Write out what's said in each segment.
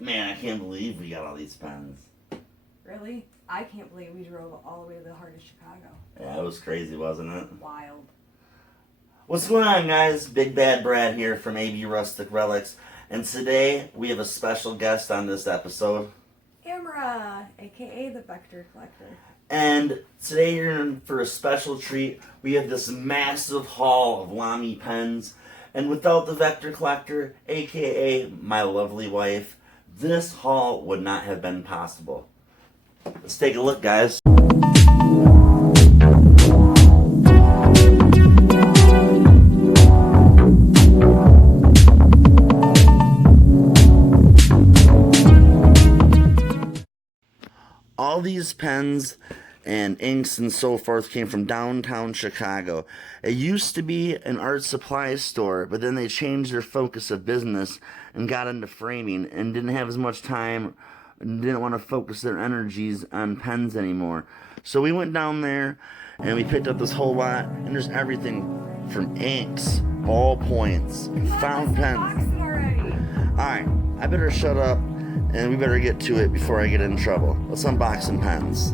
Man, I can't believe we got all these pens. Really? I can't believe we drove all the way to the heart of Chicago. Yeah, it was crazy, wasn't it? Wild. What's going on, guys? Big Bad Brad here from Abrr Rustic Relics. And today, we have a special guest on this episode. Abrr, a.k.a. the Vector Collector. And today you're in for a special treat. We have this massive haul of Lamy pens. And without the Vector Collector, a.k.a. my lovely wife, this haul would not have been possible. Let's take a look, guys. All these pens and inks and so forth came from downtown Chicago. It used to be an art supply store, but then they changed their focus of business and got into framing and didn't have as much time and didn't want to focus their energies on pens anymore. So we went down there and we picked up this whole lot, and there's everything from inks, ballpoints, fountain pens. Alright, I better shut up and we better get to it before I get in trouble. Let's unbox some pens.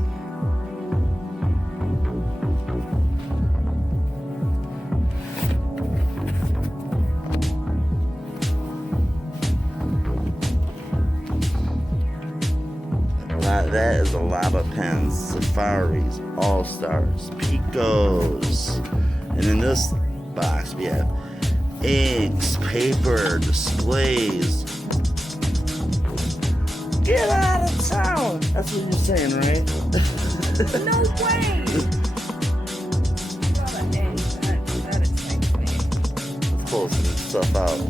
That is a lot of pens. Safaris, All-Stars, Picos. And in this box we have inks, paper, displays. Get out of town! That's what you're saying, right? No way! That excites me. Let's pull some stuff out.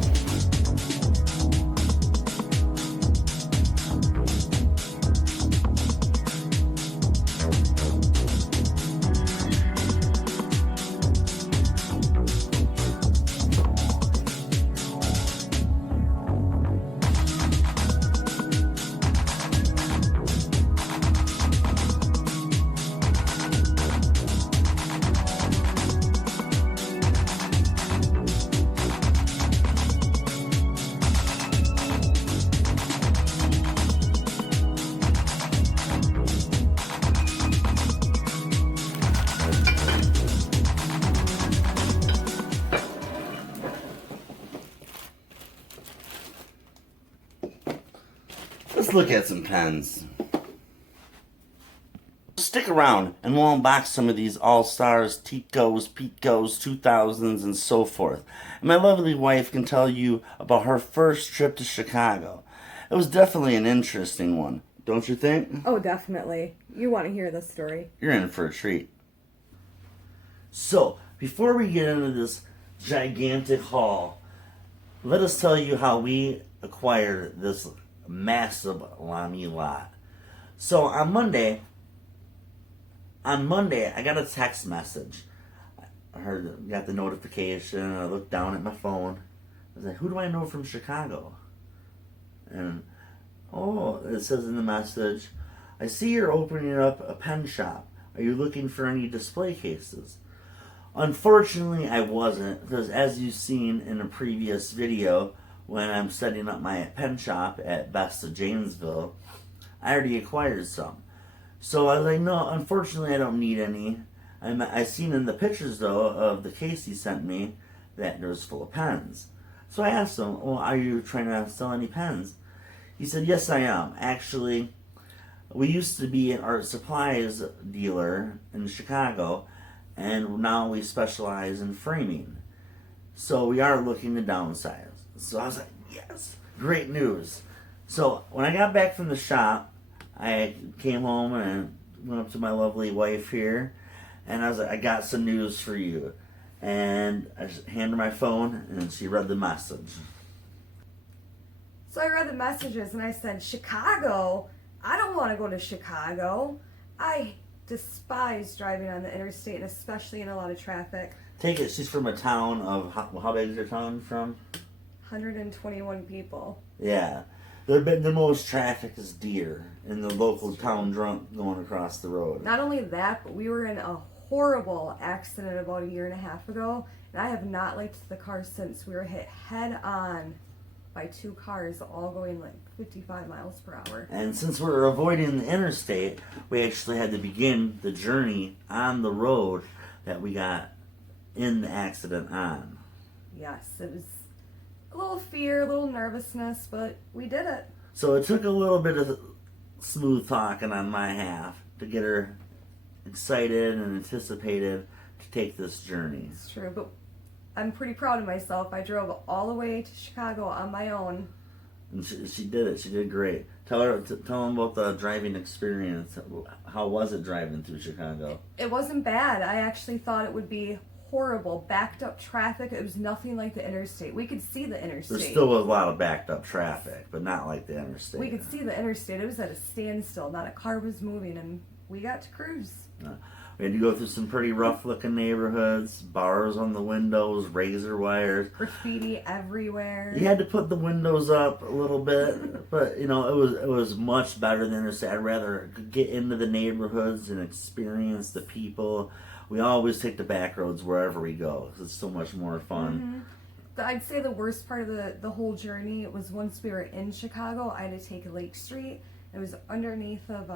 Let's look at some pens. Stick around and we'll unbox some of these All-Stars, Ticos, Picos, 2000s, and so forth. And my lovely wife can tell you about her first trip to Chicago. It was definitely an interesting one, don't you think? Oh, definitely. You want to hear this story. You're in for a treat. So, before we get into this gigantic haul, let us tell you how we acquired this massive Lamy lot. So on Monday, I got a text message. Got the notification. I looked down at my phone. I was like, who do I know from Chicago? And it says in the message, I see you're opening up a pen shop. Are you looking for any display cases? Unfortunately, I wasn't, because as you've seen in a previous video, when I'm setting up my pen shop at Best of Janesville, I already acquired some. So I was like, no, unfortunately I don't need any. I seen in the pictures, though, of the case he sent me that it was full of pens. So I asked him, well, are you trying to sell any pens? He said, yes, I am. Actually, we used to be an art supplies dealer in Chicago, and now we specialize in framing. So we are looking to downsize. So I was like, yes, great news. So when I got back from the shop, I came home and went up to my lovely wife here, and I was like, I got some news for you. And I just handed her my phone, and she read the message. So I read the messages and I said, Chicago? I don't want to go to Chicago. I despise driving on the interstate, and especially in a lot of traffic. Take it, she's from a town of, how big is your town from? 121 people. Yeah. The most traffic is deer in the local town drunk going across the road. Not only that, but we were in a horrible accident about 1.5 years ago, and I have not liked the car since. We were hit head on by 2 cars all going like 55 miles per hour. And since we're avoiding the interstate, we actually had to begin the journey on the road that we got in the accident on. Yes, it was a little fear, a little nervousness, but we did it. So it took a little bit of smooth talking on my half to get her excited and anticipated to take this journey. It's true, but I'm pretty proud of myself. I drove all the way to Chicago on my own. And she did it. She did great. Tell them about the driving experience. How was it driving through Chicago? It wasn't bad. I actually thought it would be horrible. Backed up traffic. It was nothing like the interstate. We could see the interstate. There still was a lot of backed up traffic, but not like the interstate. We could see the interstate. It was at a standstill. Not a car was moving, and we got to cruise. We had to go through some pretty rough looking neighborhoods, bars on the windows, razor wires. Graffiti everywhere. You had to put the windows up a little bit, but it was much better than interstate. I'd rather get into the neighborhoods and experience the people. We always take the back roads wherever we go because it's so much more fun. Mm-hmm. I'd say the worst part of the whole journey was once we were in Chicago, I had to take Lake Street. It was underneath of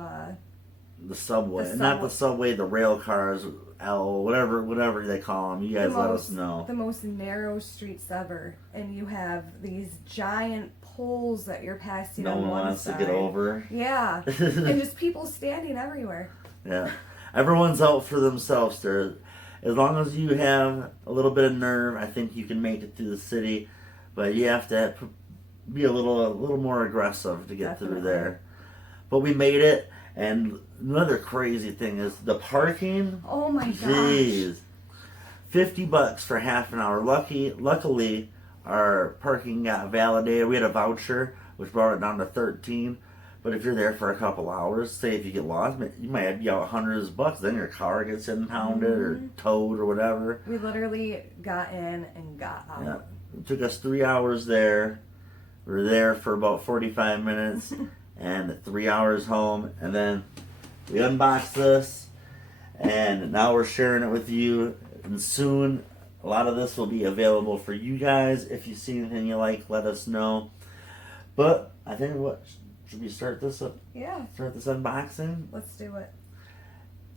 the subway, not the subway, the rail cars, whatever they call them. You guys let us know. The most narrow streets ever, and you have these giant poles that you're passing on one side. No one wants to get over. Yeah, and just people standing everywhere. Yeah, everyone's out for themselves there. As long as you have a little bit of nerve, I think you can make it through the city, but you have to be a little more aggressive to get through there. But we made it. And another crazy thing is the parking. Oh my gosh. Jeez. $50 for half an hour. Luckily, our parking got validated. We had a voucher, which brought it down to $13. But if you're there for a couple hours, say if you get lost, you might be out hundreds of bucks. Then your car gets impounded or towed or whatever. We literally got in and got out. Yeah. It took us 3 hours there. We were there for about 45 minutes. And 3 hours home, and then we unboxed this, and now we're sharing it with you. And soon, a lot of this will be available for you guys. If you see anything you like, let us know. But I think should we start this up? Yeah. Start this unboxing. Let's do it.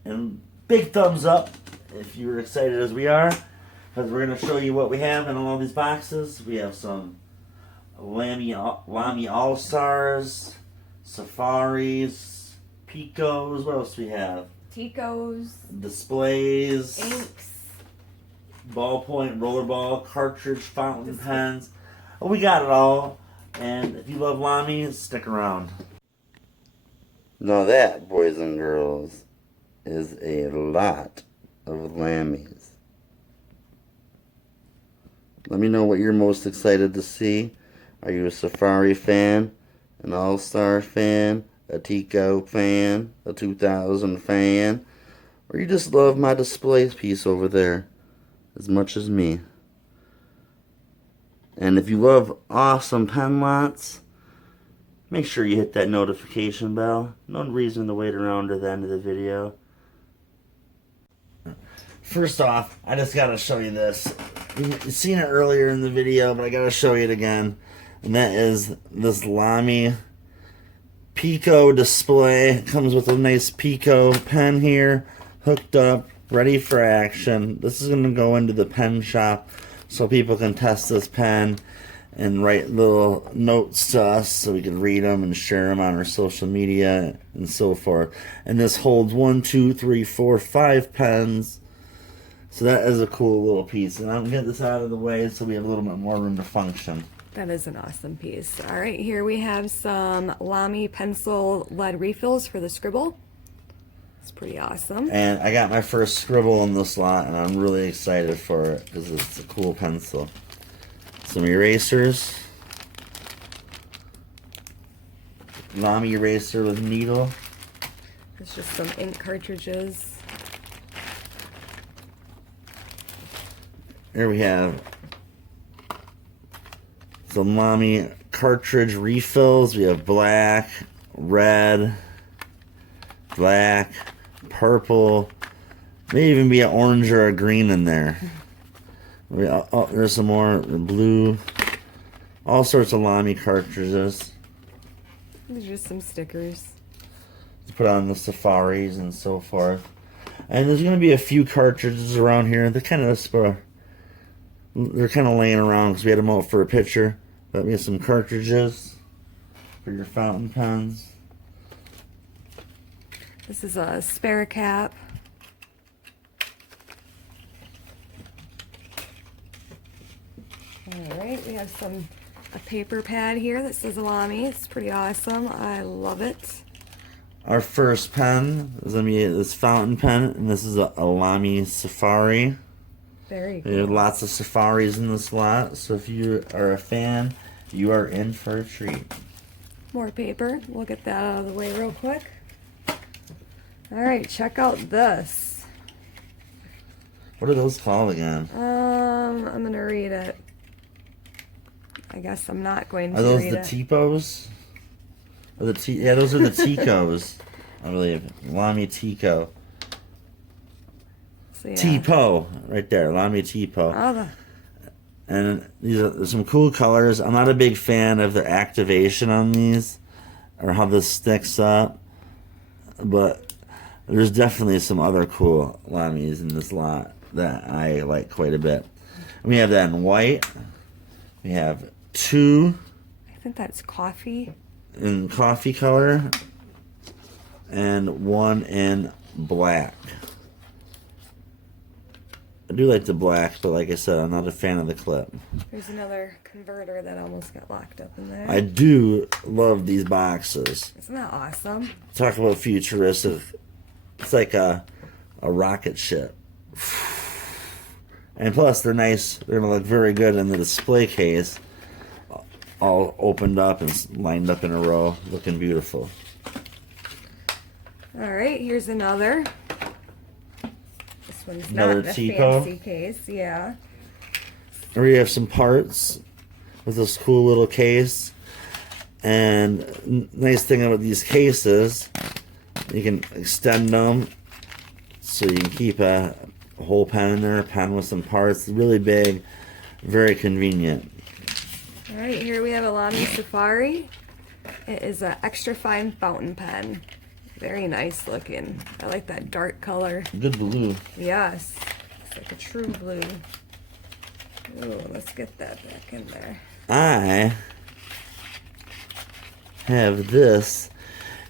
And big thumbs up if you're excited as we are, because we're going to show you what we have in all these boxes. We have some Lamy All-Stars. Safaris, Picos, what else do we have? Ticos. Displays. Inks. Ballpoint, rollerball, cartridge, fountain pens. Oh, we got it all. And if you love Lamy, stick around. Now that, boys and girls, is a lot of Lamys. Let me know what you're most excited to see. Are you a Safari fan? An All-Star fan, a Tico fan, a 2000 fan, or you just love my display piece over there as much as me. And if you love awesome pen lots, make sure you hit that notification bell. No reason to wait around to the end of the video. First off, I just gotta show you this. You've seen it earlier in the video, but I gotta show you it again. And that is this Lamy Pico display. It comes with a nice Pico pen here, hooked up, ready for action. This is going to go into the pen shop so people can test this pen and write little notes to us so we can read them and share them on our social media and so forth. And this holds 1, 2, 3, 4, 5 pens. So that is a cool little piece. And I'm going to get this out of the way so we have a little bit more room to function. That is an awesome piece. All right, here we have some Lamy pencil lead refills for the scribble. It's pretty awesome. And I got my first scribble in this lot, and I'm really excited for it because it's a cool pencil. Some erasers. Lamy eraser with needle. It's just some ink cartridges. Here we have some Lamy cartridge refills. We have black, red, black, purple. May even be an orange or a green in there. Oh, there's some more blue. All sorts of Lamy cartridges These are just some stickers. to put on the safaris and so forth. And there's going to be a few cartridges around here. They're kind of laying around because we had them out for a picture. But we have some cartridges for your fountain pens. This is a spare cap. Alright, we have a paper pad here that says Lamy. It's pretty awesome. I love it. Our first pen is going to be this fountain pen, and this is a Lamy Safari. Very cool. We have lots of safaris in this lot, so if you are a fan, you are in for a treat. More paper. We'll get that out of the way real quick. Alright, check out this. What are those called again? I'm gonna read it. I guess I'm not going to Are those read the it. Tipos? Or yeah, those are the Ticos, I believe. Lamy Tico. So, yeah. Tipo, right there, Lamy Tipo. Oh, And these are some cool colors. I'm not a big fan of the activation on these, or how this sticks up, but there's definitely some other cool Lamys in this lot that I like quite a bit. We have that in white. We have two I think that's coffee. in coffee color and one in black. I do like the black, but like I said, I'm not a fan of the clip. There's another converter that almost got locked up in there. I do love these boxes. Isn't that awesome? Talk about futuristic. It's like a rocket ship. And plus, they're nice. They're going to look very good in the display case. All opened up and lined up in a row. Looking beautiful. Alright, here's another. This one's Another not a Tipo. fancy case, yeah. Here we have some parts with this cool little case. And nice thing about these cases, you can extend them so you can keep a whole pen in there, a pen with some parts. Really big, very convenient. Alright, here we have a Lamy Safari. It is an extra fine fountain pen. Very nice looking. I like that dark color. Good blue. Yes, it's like a true blue. Ooh, let's get that back in there. I have this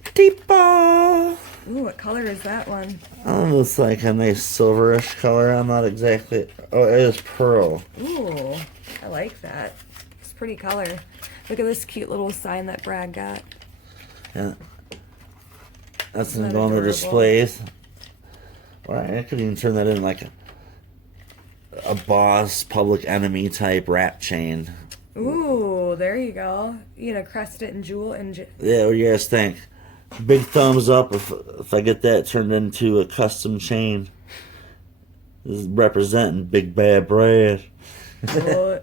Tipo. Ooh, what color is that one? Oh, it's like a nice silverish color. I'm not exactly. Oh, it is pearl. Ooh, I like that. It's a pretty color. Look at this cute little sign that Brad got. Yeah. That's Isn't gonna that go on the adorable? displays. Alright, I could even turn that in like a Boss Public Enemy type wrap chain. Ooh, there you go. You know, crest it in jewel and Yeah, what do you guys think? Big thumbs up if I get that turned into a custom chain. This is representing Big Bad Brad. All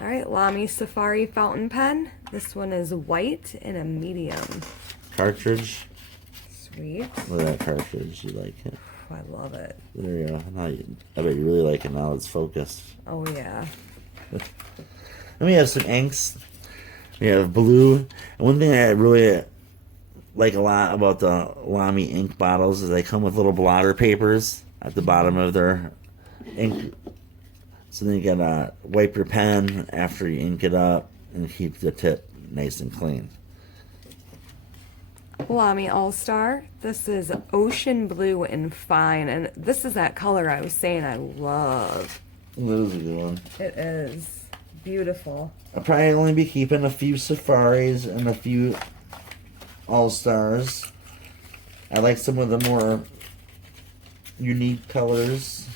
right, Lamy Safari fountain pen. This one is white and a medium. Cartridge. Sweet. Look at that cartridge. You like it? Oh, I love it. There you go. Now I bet you really like it now it's focused. Oh, yeah. And we have some inks. We have blue. And one thing I really like a lot about the Lamy ink bottles is they come with little blotter papers at the bottom of their ink. So then you gotta wipe your pen after you ink it up and keep the tip nice and clean. Lamy All-Star. This is ocean blue and fine. And this is that color I was saying I love. That was a good one. It is beautiful. I'll probably only be keeping a few Safaris and a few All-Stars. I like some of the more unique colors.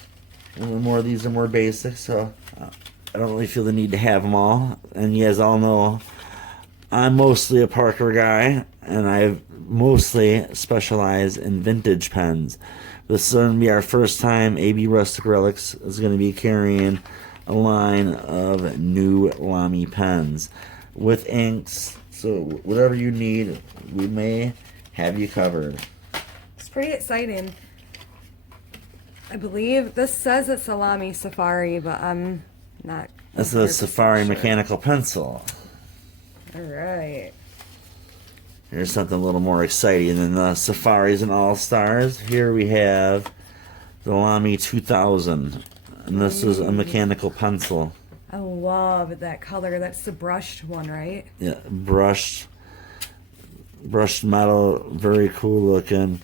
And the more of these are more basic, so I don't really feel the need to have them all. And you guys all know I'm mostly a Parker guy, and I mostly specialize in vintage pens. This is going to be our first time AB Rustic Relics is going to be carrying a line of new Lamy pens with inks. So whatever you need, we may have you covered. It's pretty exciting. I believe this says it's a Lamy Safari, but I'm not. That's a 100% Safari sure. mechanical pencil. All right. Here's something a little more exciting than the Safaris and All-Stars. Here we have the Lamy 2000. And this is a mechanical pencil. I love that color. That's the brushed one, right? Yeah, brushed metal, very cool looking,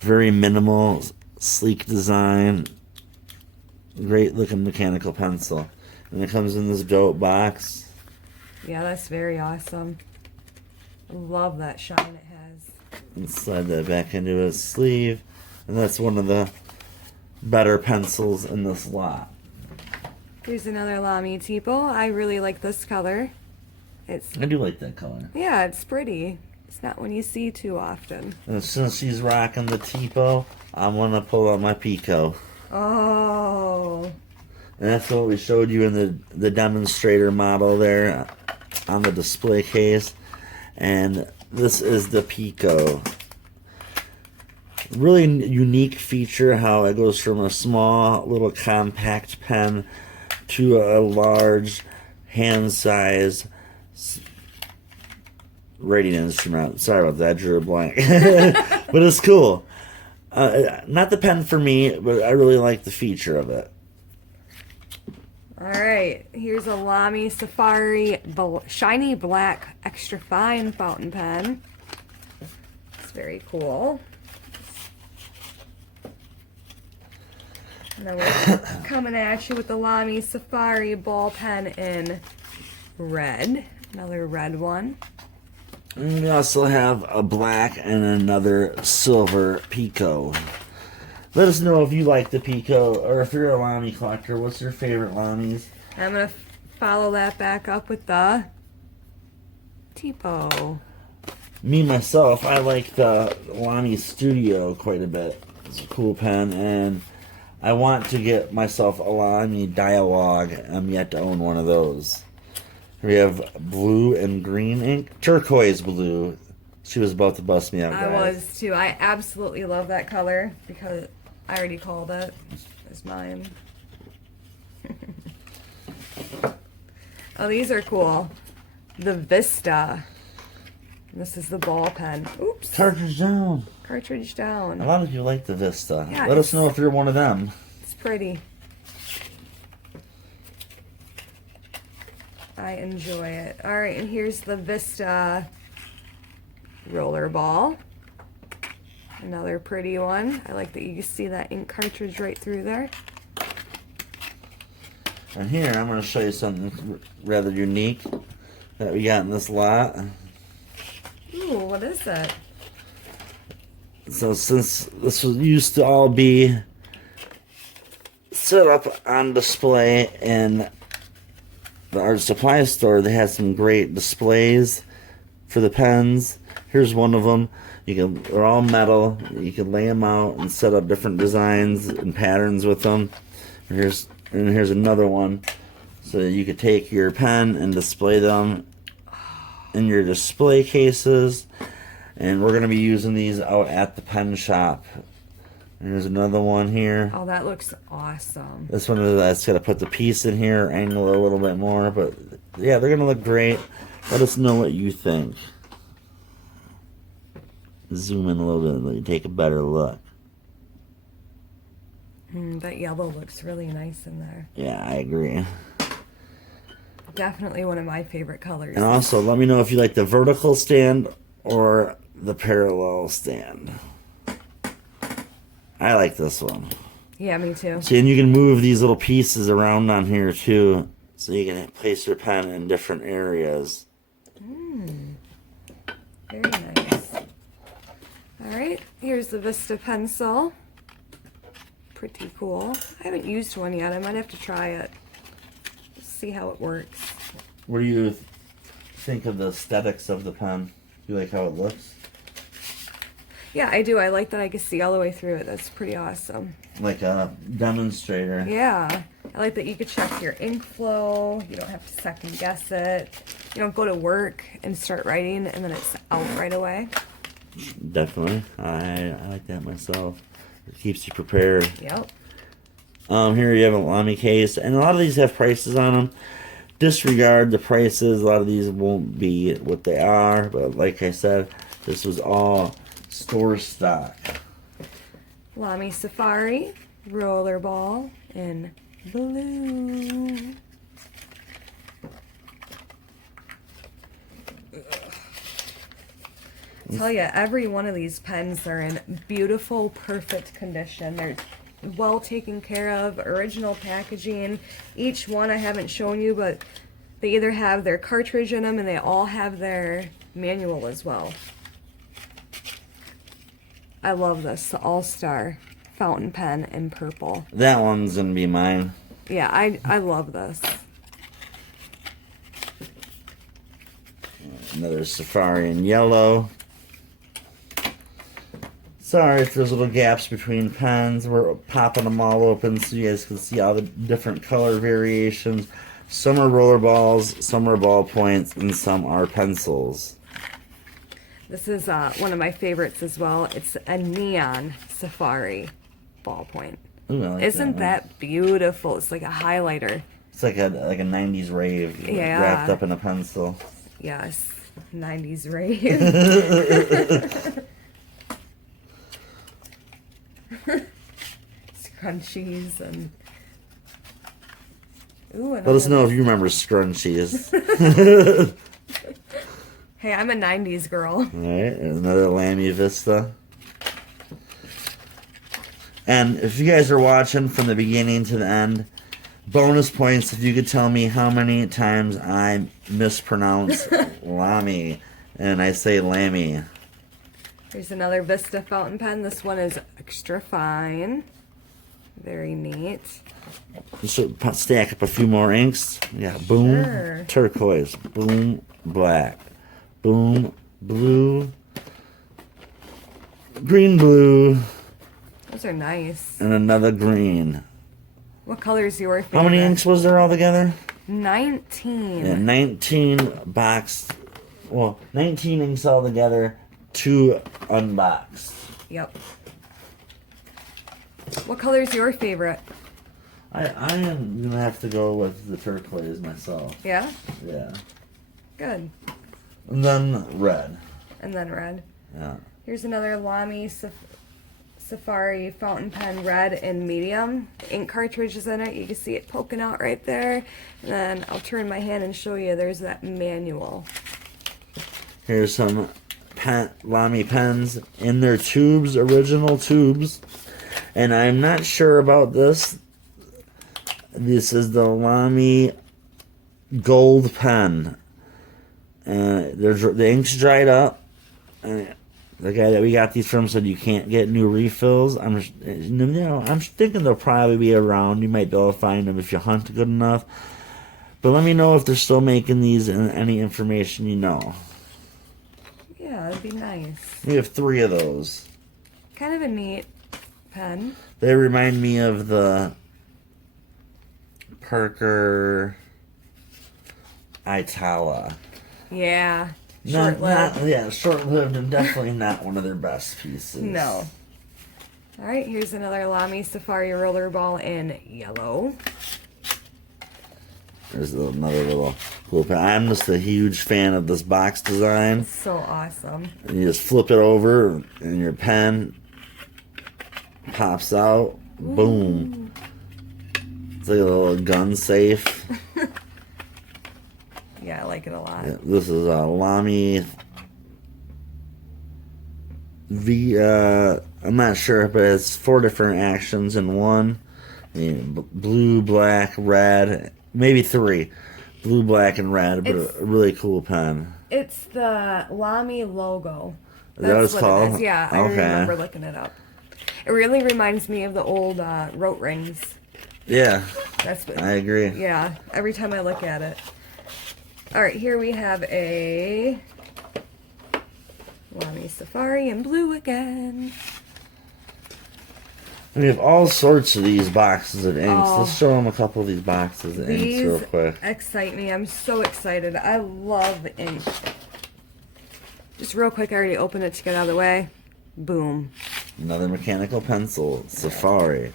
very minimal, sleek design, great looking mechanical pencil. And it comes in this dope box. Yeah, that's very awesome. I love that shine it has. And slide that back into its sleeve. And that's one of the better pencils in this lot. Here's another Lamy Tipo. I really like this color. I do like that color. Yeah, it's pretty. It's not one you see too often. And since she's rocking the Tipo, I'm going to pull out my Pico. Oh. And that's what we showed you in the demonstrator model there on the display case. And this is the Pico. Really unique feature how it goes from a small little compact pen to a large hand-sized writing instrument. Sorry about that, I drew a blank. But it's cool. Not the pen for me, but I really like the feature of it. Alright, here's a Lamy Safari Shiny Black Extra Fine Fountain Pen. It's very cool. And then we're coming at you with the Lamy Safari Ball Pen in red. Another red one. And we also have a black and another silver Pico. Let us know if you like the Pico, or if you're a Lamy collector, what's your favorite Lamys? I'm going to follow that back up with the Tipo. Me, myself, I like the Lamy Studio quite a bit. It's a cool pen, and I want to get myself a Lamy Dialogue. I'm yet to own one of those. We have blue and green ink. Turquoise blue. She was about to bust me out, guys. I was too. I absolutely love that color because I already called it. It's mine. Oh, these are cool. The Vista. This is the ball pen. Oops. Cartridge down. Cartridge down. A lot of you like the Vista. Yeah, Let us know if you're one of them. It's pretty. I enjoy it. Alright, and here's the Vista roller ball. Another pretty one. I like that you can see that ink cartridge right through there. And here, I'm going to show you something rather unique that we got in this lot. Ooh, what is that? So since this used to all be set up on display in the art supply store, they had some great displays for the pens. Here's one of them. They're all metal. You can lay them out and set up different designs and patterns with them. And here's another one. So you could take your pen and display them in your display cases. And we're going to be using these out at the pen shop. And there's another one here. Oh, that looks awesome. This one that's got to put the piece in here, angle it a little bit more. But yeah, they're going to look great. Let us know what you think. Zoom in a little bit, let you take a better look. That yellow looks really nice in there. Yeah, I agree. Definitely one of my favorite colors. And also, let me know if you like the vertical stand or the parallel stand. I like this one. Yeah, me too. See, and you can move these little pieces around on here too, so you can place your pen in different areas. Very nice. Alright, here's the Vista pencil. Pretty cool. I haven't used one yet. I might have to try it. See how it works. What do you think of the aesthetics of the pen? Do you like how it looks? Yeah, I do. I like that I can see all the way through it. That's pretty awesome. Like a demonstrator. Yeah. I like that you could check your ink flow. You don't have to second guess it. You don't go to work and start writing and then it's out right away. Definitely. I like that myself. It keeps you prepared. Yep. Here you have a Lamy case, and a lot of these have prices on them. disregard the prices. A lot of these won't be what they are, but like I said, this was all store stock. Lamy Safari rollerball in blue. Tell you, every one of these pens are in beautiful, perfect condition. They're well taken care of, original packaging. Each one I haven't shown you, but they either have their cartridge in them and they all have their manual as well. I love this, the All-Star fountain pen in purple. That one's gonna be mine. Yeah, I love this. Another Safari in yellow. Sorry if there's little gaps between pens. We're popping them all open so you guys can see all the different color variations. Some are roller balls, some are ballpoints, and some are pencils. This is one of my favorites as well. It's a neon Safari ballpoint. Ooh, I like Isn't that that beautiful? It's like a highlighter. It's like a 90s rave Yeah. wrapped up in a pencil. Yes, 90s rave. Scrunchies and... Ooh, Let us know if you remember scrunchies. Hey, I'm a 90s girl. Alright, another Lamy Vista. And if you guys are watching from the beginning to the end, bonus points if you could tell me how many times I mispronounce Lamy and I say Lamy. There's another Vista fountain pen. This one is extra fine. Very neat. Just stack up a few more inks. Yeah, boom, Sure. turquoise, boom, black, boom, blue, green, blue, Those are nice. and another green. What color is your favorite? How many inks was there altogether? 19. Yeah, 19 boxed. Well, 19 inks altogether, 2 unboxed. Yep. What color is your favorite? I am gonna have to go with the turquoise myself. Yeah? Yeah. Good. And then red. And then red. Yeah. Here's another Lamy Safari fountain pen, red in medium. The ink cartridge is in it. You can see it poking out right there. And then I'll turn my hand and show you. There's that manual. Here's some Lamy pens in their tubes, original tubes. And I'm not sure about this. This is the Lamy Gold pen. The ink's dried up. The guy that we got these from said you can't get new refills. I'm thinking they'll probably be around. You might be able to find them if you hunt good enough. But let me know if they're still making these and any information you know. Yeah, that'd be nice. We have 3 of those. Kind of a neat pen. They remind me of the Parker Itala. Yeah. Short-lived. Short-lived and definitely not one of their best pieces. No. Alright, here's another Lamy Safari rollerball in yellow. There's another little cool pen. I'm just a huge fan of this box design. So awesome. And you just flip it over and your pen pops out. Ooh. Boom. It's like a little gun safe. Yeah, I like it a lot. Yeah, this is a Lamy I'm not sure, but it's 4 different actions in one. I mean, blue, black, red, maybe 3. Blue, black, and red, but a really cool pen. It's the Lamy logo. Is that what it's It called? is. Yeah, I remember looking it up. It really reminds me of the old rote rings. Yeah, That's what. I agree. Yeah, every time I look at it. All right, here we have a Lamy Safari in blue again. We have all sorts of these boxes of inks. Oh. Let's show them a couple of these boxes of inks real These quick. excite me. I'm so excited. I love ink. Just real quick, I already opened it to get out of the way. Boom. Another mechanical pencil, Safari.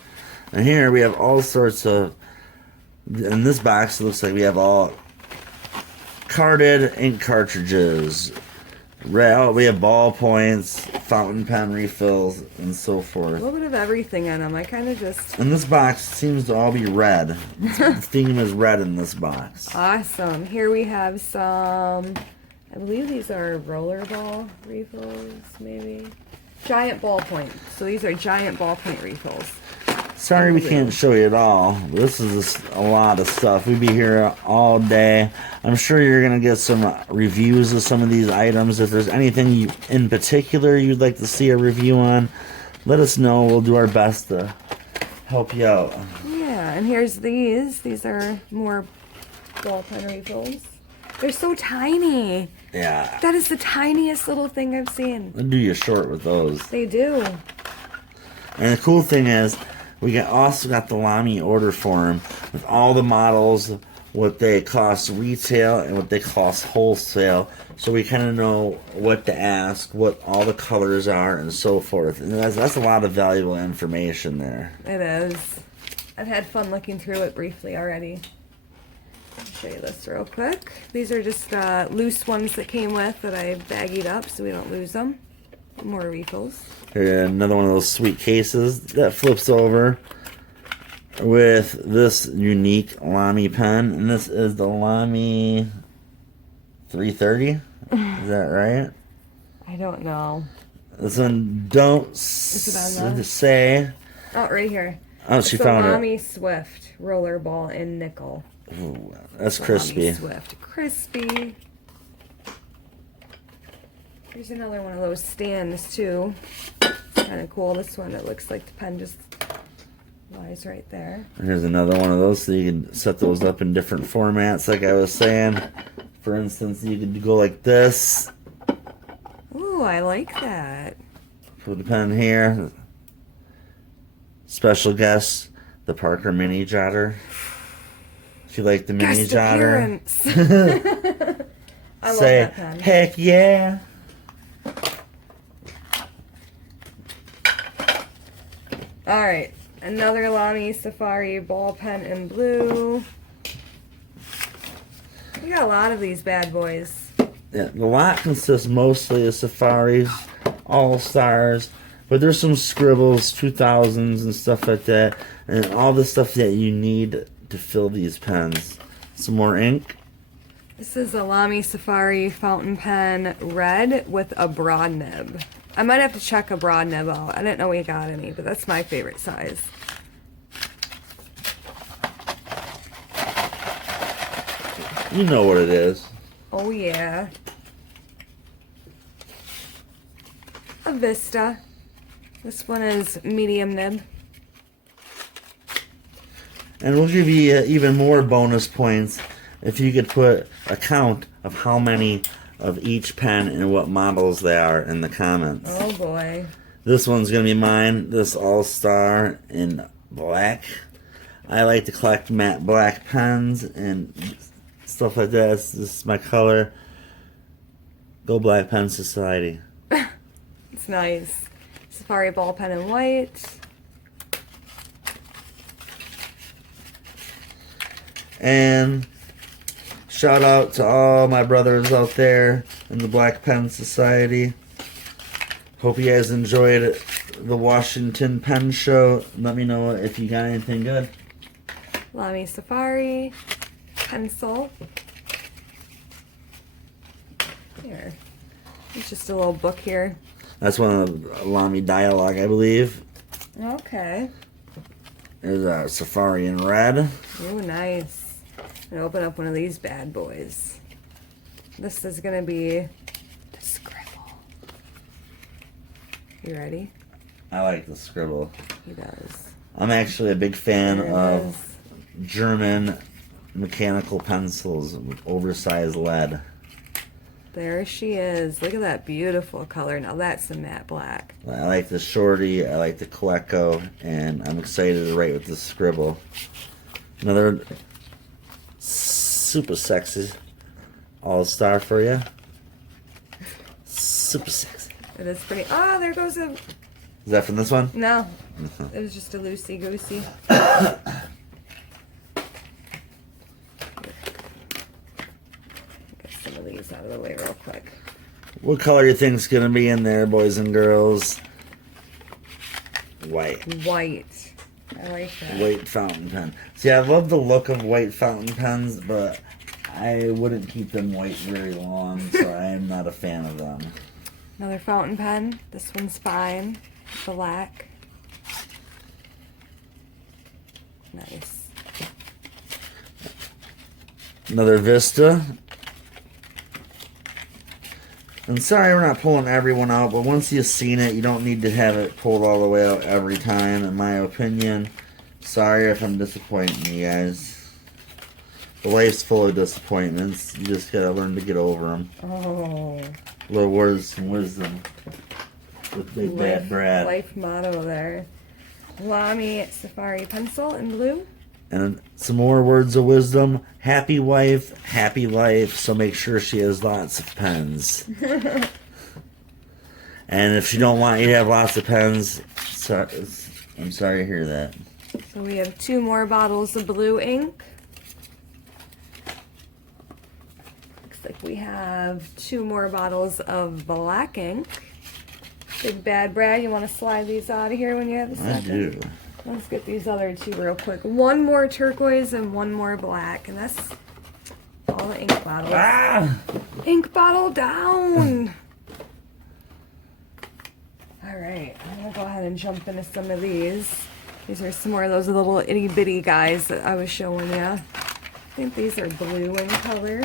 And here we have all sorts of... In this box, it looks like we have all carded ink cartridges. We have ballpoints, fountain pen refills, and so A forth. little bit of everything in them. I kind of just... And this box seems to all be red. The theme is red in this box. Awesome. Here we have some, I believe these are rollerball refills, maybe. Giant ballpoint. So these are giant ballpoint refills. Sorry we can't show you it all. This is just a lot of stuff. We'd be here all day. I'm sure you're going to get some reviews of some of these items. If there's anything in particular you'd like to see a review on, let us know. We'll do our best to help you out. Yeah, and here's these. These are more ballpen refills. They're so tiny. Yeah. That is the tiniest little thing I've seen. I'll do you short with those. They do. And the cool thing is, we also got the Lamy order form with all the models, what they cost retail and what they cost wholesale. So we kind of know what to ask, what all the colors are, and so forth. And that's a lot of valuable information there. It is. I've had fun looking through it briefly already. I'll show you this real quick. These are just loose ones that came with that I baggied up so we don't lose them. More refills. Here's another one of those sweet cases that flips over with this unique Lamy pen. And this is the Lamy 330. Is that right? I don't know. This one don't Is it on the- say. Oh, right here. Oh, It's she the found Lamy Swift rollerball in nickel. it. Ooh, that's The crispy. Lamy Swift. Crispy. Here's another one of those stands too. Kind of cool. This one, it looks like the pen just lies right there. And here's another one of those, so you can set those up in different formats. Like I was saying, for instance, you could go like this. Ooh, I like that. Put the pen here. Special guest, the Parker Mini Jotter. If you like the Mini Guest Jotter, appearance. I love say, that pen. heck yeah. Alright, another Lamy Safari ball pen in blue. We got a lot of these bad boys. Yeah, the lot consists mostly of Safaris, All-Stars, but there's some Scribbles, 2000s, and stuff like that, and all the stuff that you need to fill these pens. Some more ink. This is a Lamy Safari fountain pen red with a broad nib. I might have to check a broad nib out. I didn't know we got any, but that's my favorite size. You know what it is. Oh yeah. A Vista. This one is medium nib. And we'll give you even more bonus points if you could put a count of how many of each pen and what models they are in the comments. Oh boy. This one's going to be mine, this All-Star in black. I like to collect matte black pens and stuff like that. This is my color. Go Black Pen Society. It's nice. Safari ball pen in white. And shout out to all my brothers out there in the Black Pen Society. Hope you guys enjoyed the Washington Pen Show. Let me know if you got anything good. Lamy Safari pencil. Here. It's just a little book here. That's one of the Lamy dialogue, I believe. Okay. There's a Safari in red. Oh, nice. I'm gonna open up one of these bad boys. This is gonna be the scribble. You ready? I like the scribble. He does. I'm actually a big fan There it of is. German mechanical pencils with oversized lead. There she is. Look at that beautiful color. Now that's the matte black. I like the Shorty, I like the Coeco, and I'm excited to write with the scribble. Another super sexy All-Star for you. Super sexy. It is pretty. Oh, there goes a. Is that from this one? No. It was just a loosey-goosey. of the way real quick. What color you think's gonna be in there, boys and girls? White. White. I like that. White fountain pen. See, I love the look of white fountain pens, but I wouldn't keep them white very long, so I am not a fan of them. Another fountain pen. This one's fine. Black. Nice. Another Vista. And sorry we're not pulling everyone out, but once you've seen it, you don't need to have it pulled all the way out every time, in my opinion. Sorry if I'm disappointing you guys. The life's full of disappointments. You just gotta learn to get over them. Oh. Little words and wisdom with Big Bad Brad. Life motto there. Lamy Safari pencil in blue. And some more words of wisdom. Happy wife, happy life, so make sure she has lots of pens. And if she don't want you to have lots of pens, I'm sorry to hear that. So we have 2 more bottles of blue ink. Looks like we have 2 more bottles of black ink. Big Bad Brad, you want to slide these out of here when you have a second? I do. Let's get these other 2 real quick. 1 more turquoise and 1 more black. And that's all the ink bottles. Ah! Ink bottle down! Alright, I'm going to go ahead and jump into some of these. These are some more of those little itty bitty guys that I was showing you. I think these are blue in color.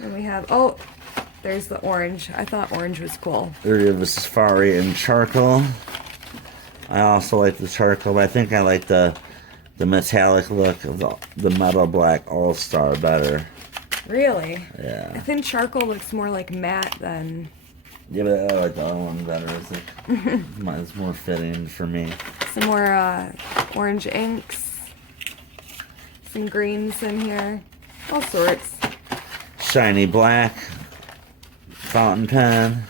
And we have, oh, there's the orange. I thought orange was cool. There you have the Safari in charcoal. I also like the charcoal, but I think I like the metallic look of the metal black All-Star better. Really? Yeah. I think charcoal looks more like matte than... Yeah, but I like the other one better. It's more fitting for me. Some more orange inks. Some greens in here. All sorts. Shiny black. Fountain pen.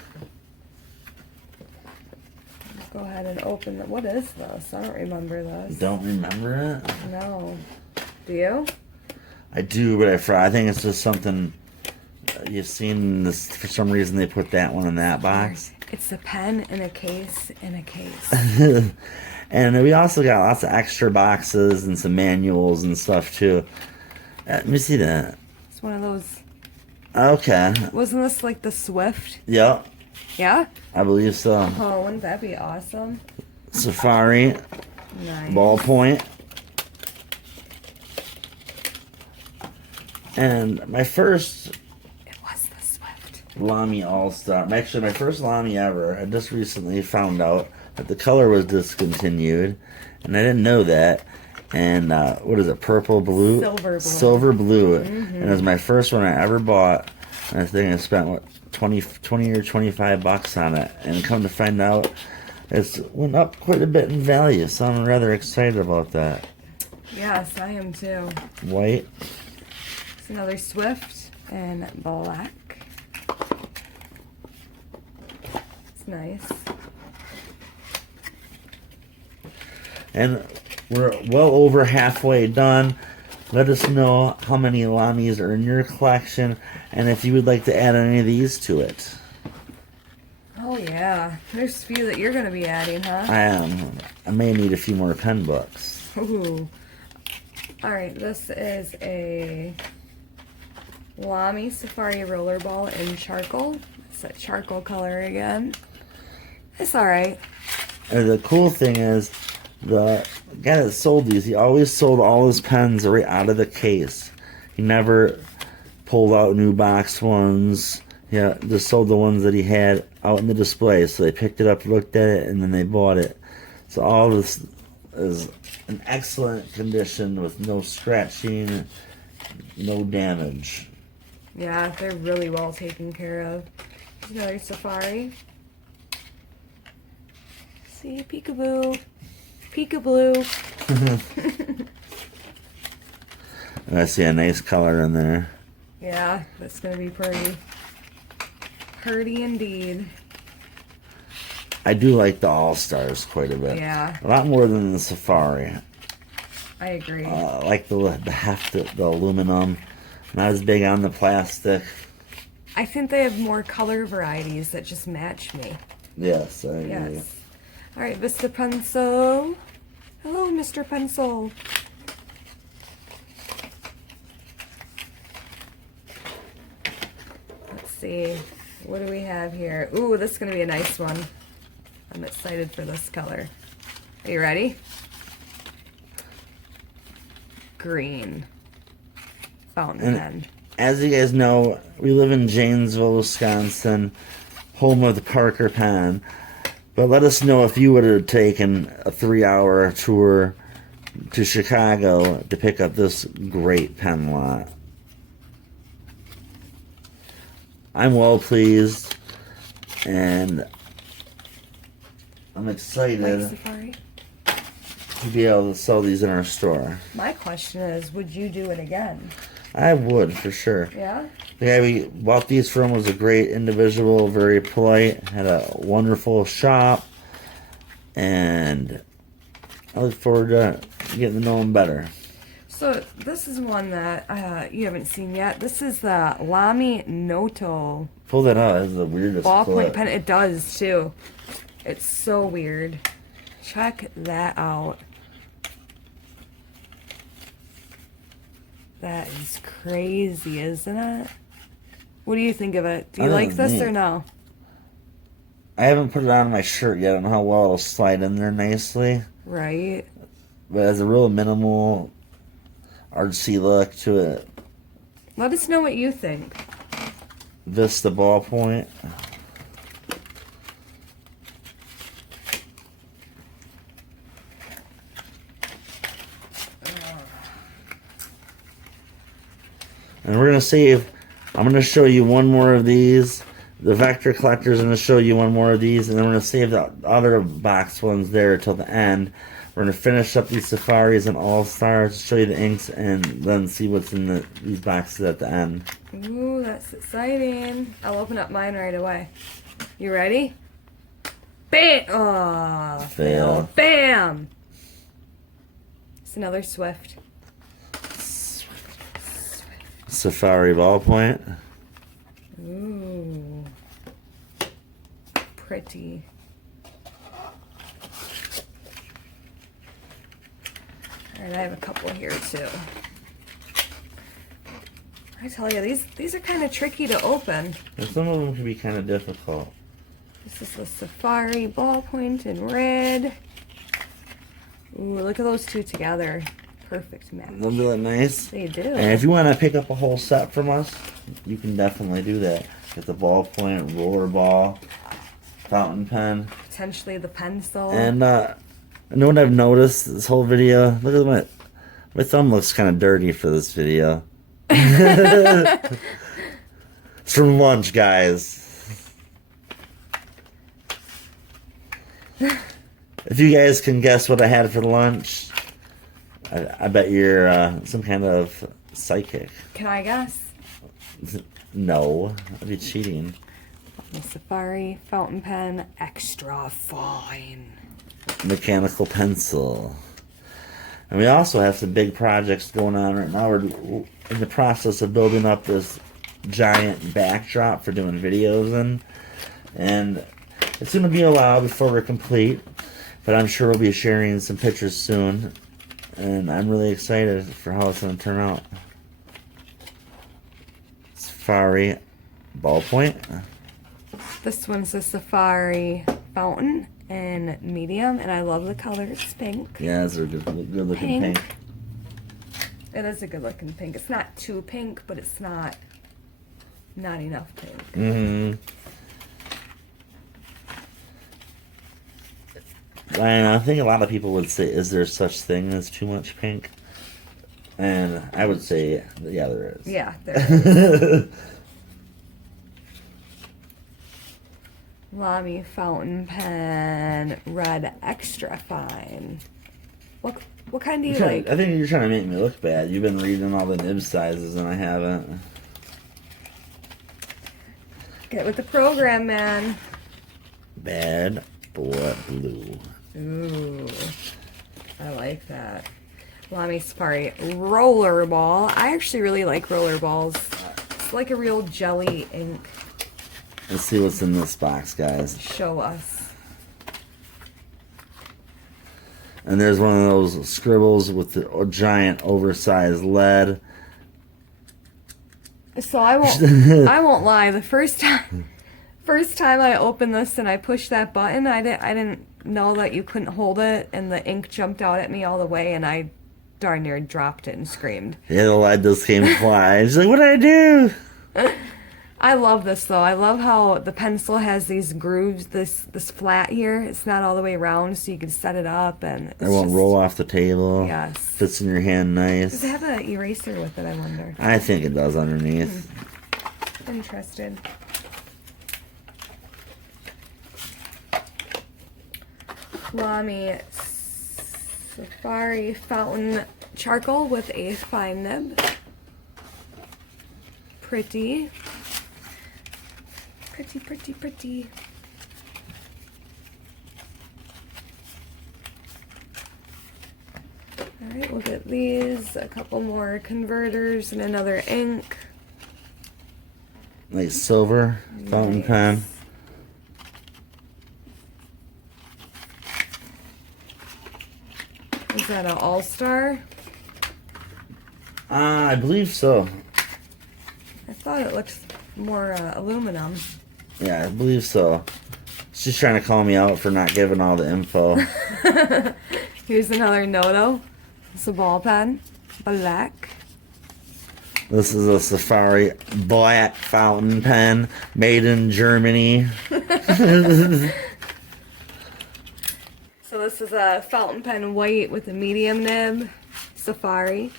Let's go ahead and open it. What is this? I don't remember this. Don't remember it? No. Do you? I do, but I think it's just something you've seen. This for some reason they put that one in that box. It's a pen in a case in a case. And we also got lots of extra boxes and some manuals and stuff too. Let me see that. It's one of those. Okay. Wasn't this like the Swift? Yep. Yeah? I believe so. Oh, wouldn't that be awesome? Safari. Nice. Ballpoint. And my first It was the Swift. Lamy All-Star, actually my first Lamy ever, I just recently found out that the color was discontinued, and I didn't know that. And what is it, purple blue? Silver blue. Silver blue. And it was my first one I ever bought, and I think I spent, what, 20 or 25 bucks on it. And come to find out, it's went up quite a bit in value, so I'm rather excited about that. Yes, I am too. White. It's another Swift and black. It's nice. And we're well over halfway done. Let us know how many Lamys are in your collection, and if you would like to add any of these to it. Oh yeah, there's a few that you're going to be adding, huh? I am. I may need a few more pen books. Ooh. Alright, this is a Lamy Safari Rollerball in charcoal. It's that charcoal color again. It's alright. And the cool thing is, the guy that sold these, he always sold all his pens right out of the case. He never pulled out new box ones. Yeah, just sold the ones that he had out in the display. So they picked it up, looked at it, and then they bought it. So all this is in excellent condition with no scratching, no damage. Yeah, they're really well taken care of. There's another Safari. See, peekaboo. Peekaboo. And I see a nice color in there. Yeah, that's going to be pretty. Pretty indeed. I do like the All-Stars quite a bit. Yeah. A lot more than the Safari. I agree. I like the heft, the aluminum. Not as big on the plastic. I think they have more color varieties that just match me. Yes, I agree. Yes. All right, Vista Pencil. Hello, Mr. Pencil. Let's see. What do we have here? Ooh, this is going to be a nice one. I'm excited for this color. Are you ready? Green. Fountain pen. As you guys know, we live in Janesville, Wisconsin, home of the Parker pen. But let us know if you would have taken a 3-hour tour to Chicago to pick up this great pen lot. I'm well pleased, and I'm excited Like Safari? to be able to sell these in our store. My question is, would you do it again? I would, for sure. Yeah? The guy we bought these from was a great individual, very polite, had a wonderful shop, and I look forward to getting to know him better. So this is one that you haven't seen yet. This is the Lamy Noto Pull that out. It's the weirdest ballpoint clip. pen. It does too. It's so weird. Check that out. That is crazy, isn't it? What do you think of it? Do you like this or no? I haven't put it on my shirt yet. I don't know how well it'll slide in there nicely. Right. But it has a real minimal artsy look to it. Let us know what you think. Vista ballpoint. And we're going to save, I'm going to show you one more of these. The Vector Collector's going to show you one more of these. And then we're going to save the other box ones there till the end. We're going to finish up these Safaris and All-Stars, show you the inks, and then see what's in these boxes at the end. Ooh, that's exciting. I'll open up mine right away. You ready? Bam! Oh, Fail. Bam! It's another Swift. Safari ballpoint. Ooh. Pretty. Alright, I have a couple here too. I tell you, these are kind of tricky to open. And some of them can be kind of difficult. This is the Safari ballpoint in red. Ooh, look at those two together. Perfect match. Don't they look nice? They do. And if you want to pick up a whole set from us, you can definitely do that. Get the ballpoint, roller ball, fountain pen. Potentially the pencil. And you know what I've noticed this whole video? Look at my thumb looks kind of dirty for this video. It's from lunch, guys. If you guys can guess what I had for lunch, I bet you're some kind of psychic. Can I guess? No, that'd be cheating. The Safari fountain pen, extra fine. Mechanical pencil. And we also have some big projects going on right now. We're in the process of building up this giant backdrop for doing videos in. And it's going to be a while before we're complete. But I'm sure we'll be sharing some pictures soon. And I'm really excited for how it's going to turn out. Safari ballpoint. This one's the Safari fountain in medium, and I love the color. It's pink. Yeah, it's a good looking pink. It is a good looking pink. It's not too pink, but it's not enough pink. Mm-hmm. And I think a lot of people would say, is there such thing as too much pink? And I would say, yeah, there is. Yeah, there is. Lamy fountain pen, red extra fine. What kind do you like? I think you're trying to make me look bad. You've been reading all the nib sizes and I haven't. Get with the program, man. Bad boy blue. Ooh, I like that. Lamy Safari rollerball. I actually really like roller balls. It's like a real jelly ink. Let's see what's in this box, guys. Show us. And there's one of those scribbles with the giant oversized lead. So I won't lie. The first time I opened this and I pushed that button, I didn't know that you couldn't hold it, and the ink jumped out at me all the way, and I darn near dropped it and screamed. Yeah, the lead just came flying. She's like, "What did I do?" I love this though. I love how the pencil has these grooves, this flat here. It's not all the way around, so you can set it up and It won't roll off the table. Yes. Fits in your hand nice. Does it have an eraser with it, I wonder? I think it does underneath. Interested. Lamy Safari Fountain Charcoal with a fine nib. Pretty. Pretty, pretty, pretty. Alright, we'll get these, a couple more converters and another ink. Nice silver fountain pen. Is that an all-star? I believe so. I thought it looked more aluminum. Yeah, I believe so. She's trying to call me out for not giving all the info. Here's another Noto. It's a ball pen. Black. This is a Safari black fountain pen made in Germany. So this is a fountain pen white with a medium nib. Safari.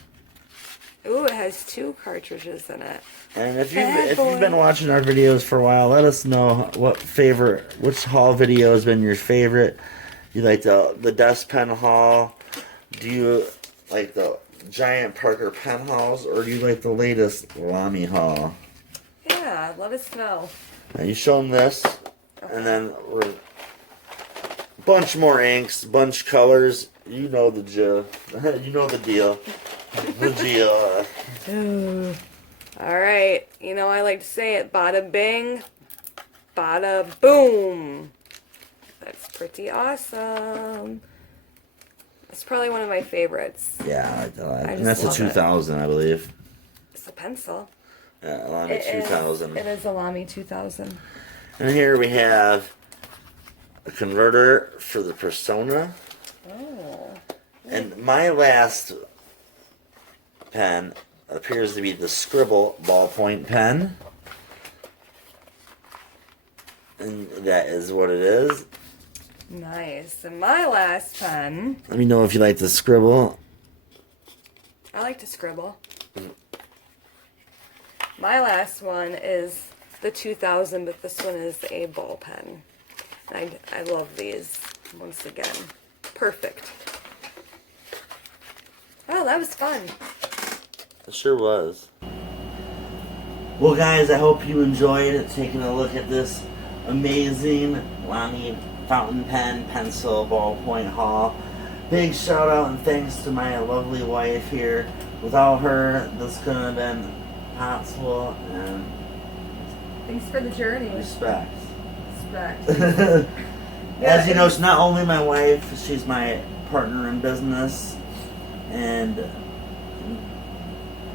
Ooh, it has 2 cartridges in it. And if you've been watching our videos for a while, let us know which haul video has been your favorite. You like the desk pen haul? Do you like the giant Parker pen hauls, or do you like the latest Lamy haul? Yeah, let us know. Now you show them this, and then we're bunch more inks, bunch colors. You know the deal. You know the deal. The deal. Ooh. All right. You know I like to say it. Bada bing, bada boom. That's pretty awesome. It's probably one of my favorites. Yeah, I like that a lot. I And that's a just love 2000, I believe. It's a pencil. Yeah, Lamy 2000. It is a Lamy 2000. And here we have a converter for the Persona. Oh. And my last pen appears to be the Scribble ballpoint pen. And that is what it is. Nice. And my last pen. Let me know if you like to scribble. I like to scribble. My last one is the 2000, but this one is a ball pen. I love these once again. Perfect. Oh, that was fun. It sure was. Well, guys, I hope you enjoyed taking a look at this amazing Lamy fountain pen, pencil, ballpoint haul. Big shout out and thanks to my lovely wife here. Without her, this couldn't have been possible. And Thanks for the journey. respect. Respect. As you know, she's not only my wife, she's my partner in business. And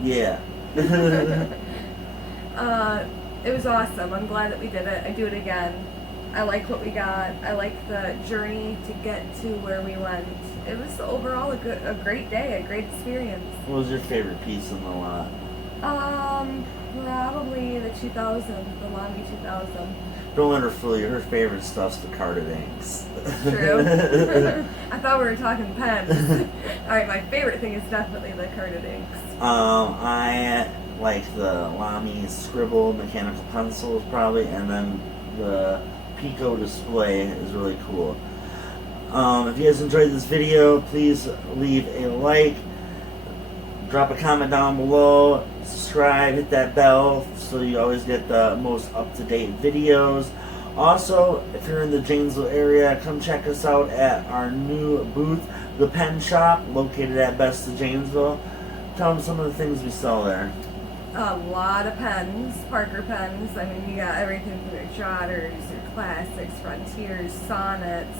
yeah. It was awesome. I'm glad that we did it. I'd do it again. I like what we got. I like the journey to get to where we went. It was overall a great day, a great experience. What was your favorite piece in the lot? Probably the 2000, the Lamy 2000. Don't let her fool you. Her favorite stuff's the carded inks. True. I thought we were talking pens. Alright, my favorite thing is definitely the carded inks. I like the Lamy Scribble mechanical pencils probably, and then the Pico display is really cool. If you guys enjoyed this video, please leave a like, drop a comment down below, subscribe, hit that bell so you always get the most up-to-date videos. Also, if you're in the Janesville area, come check us out at our new booth, the Pen Shop, located at Best of Janesville. Tell them some of the things we sell there. a lot of pens, Parker pens. I mean, you got everything from your jotters, your classics, frontiers, sonnets.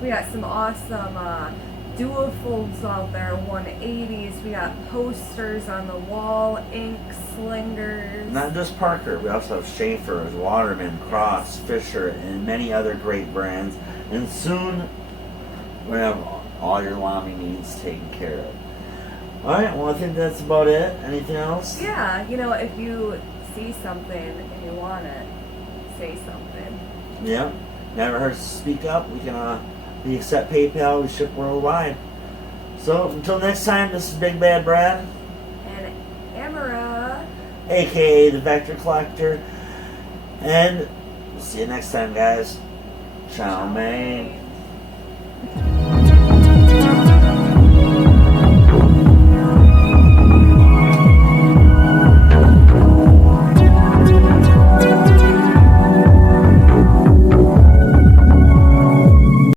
We got some awesome dual folds out there, 180s. We got posters on the wall, ink slingers. Not just Parker, we also have Schaefer's, Waterman, Cross, Fisher, and many other great brands. And soon, we're going to have all your Lamy needs taken care of. Alright, well I think that's about it. Anything else? Yeah, you know, if you see something and you want it, say something. Yeah. Never hurts to speak up. We accept PayPal, we ship worldwide. So until next time, this is Big Bad Brad. And Abrr, aka the Vector Collector. And we'll see you next time, guys. Ciao, man.